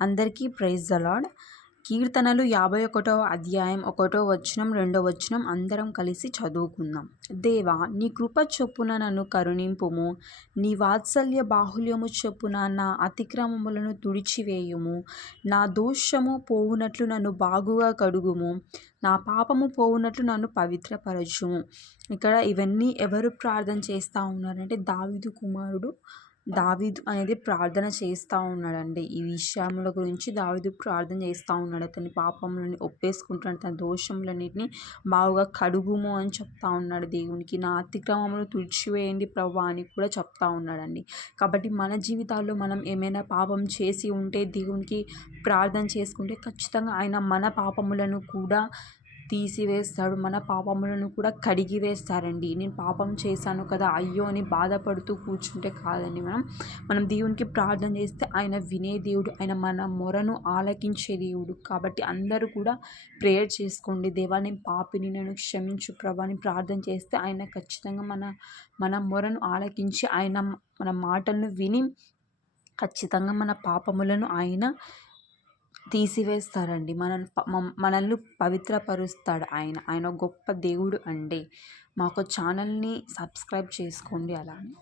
అందరికీ praise the lord. కీర్తనలు 51వ అధ్యాయం 1వ వచనం 2వ వచనం అందరం కలిసి చదువుకుందాం. దేవా, నీ కృప చొప్పున నన్ను కరుణింపుము, నీ వాత్సల్య బాహుల్యము చొప్పున నా అతిక్రమములను తుడిచివేయుము. నా దోషము పోవునట్లు నన్ను బాగుగా కడుగుము, నా పాపము పోవునట్లు నన్ను పవిత్రపరచుము. ఇక్కడ ఇవన్నీ ఎవరు ప్రార్థన చేస్తూ ఉన్నారంటే దావీదు కుమారుడు దావీదు అనేది ప్రార్థన చేస్తూ ఉన్నాడండి. ఈ విషయముల గురించి దావీదు ప్రార్థన చేస్తూ ఉన్నాడు. అతని పాపములని ఒప్పేసుకుంటాడు, తన దోషములన్నిటిని బాగా కడుగుము అని చెప్తా ఉన్నాడు దేవునికి. నా అతిక్రమములు తుడిచివేయండి ప్రభువా అని కూడా చెప్తా ఉన్నాడండి. కాబట్టి మన జీవితాల్లో మనం ఏమైనా పాపం చేసి ఉంటే దేవునికి ప్రార్థన చేసుకుంటే ఖచ్చితంగా ఆయన మన పాపములను కూడా తీసివేస్తాడు, మన పాపములను కూడా కడిగి వేస్తారండి. నేను పాపం చేశాను కదా అయ్యో అని బాధపడుతూ కూర్చుంటే కాదండి. మనం దేవునికి ప్రార్థన చేస్తే ఆయన వినే దేవుడు, ఆయన మన మొరను ఆలకించే దేవుడు. కాబట్టి అందరూ కూడా ప్రేయర్ చేసుకోండి. దేవా, నేను పాపిని, నేను క్షమించు ప్రభా అని ప్రార్థన చేస్తే ఆయన ఖచ్చితంగా మన మొరను ఆలకించి ఆయన మన మాటలను విని ఖచ్చితంగా మన పాపములను ఆయన తీసివేస్తారండి. మనల్ని పవిత్రపరుస్తాడు ఆయన గొప్ప దేవుడు అండి. మాకు ఛానల్ని సబ్స్క్రైబ్ చేసుకోండి అలానే.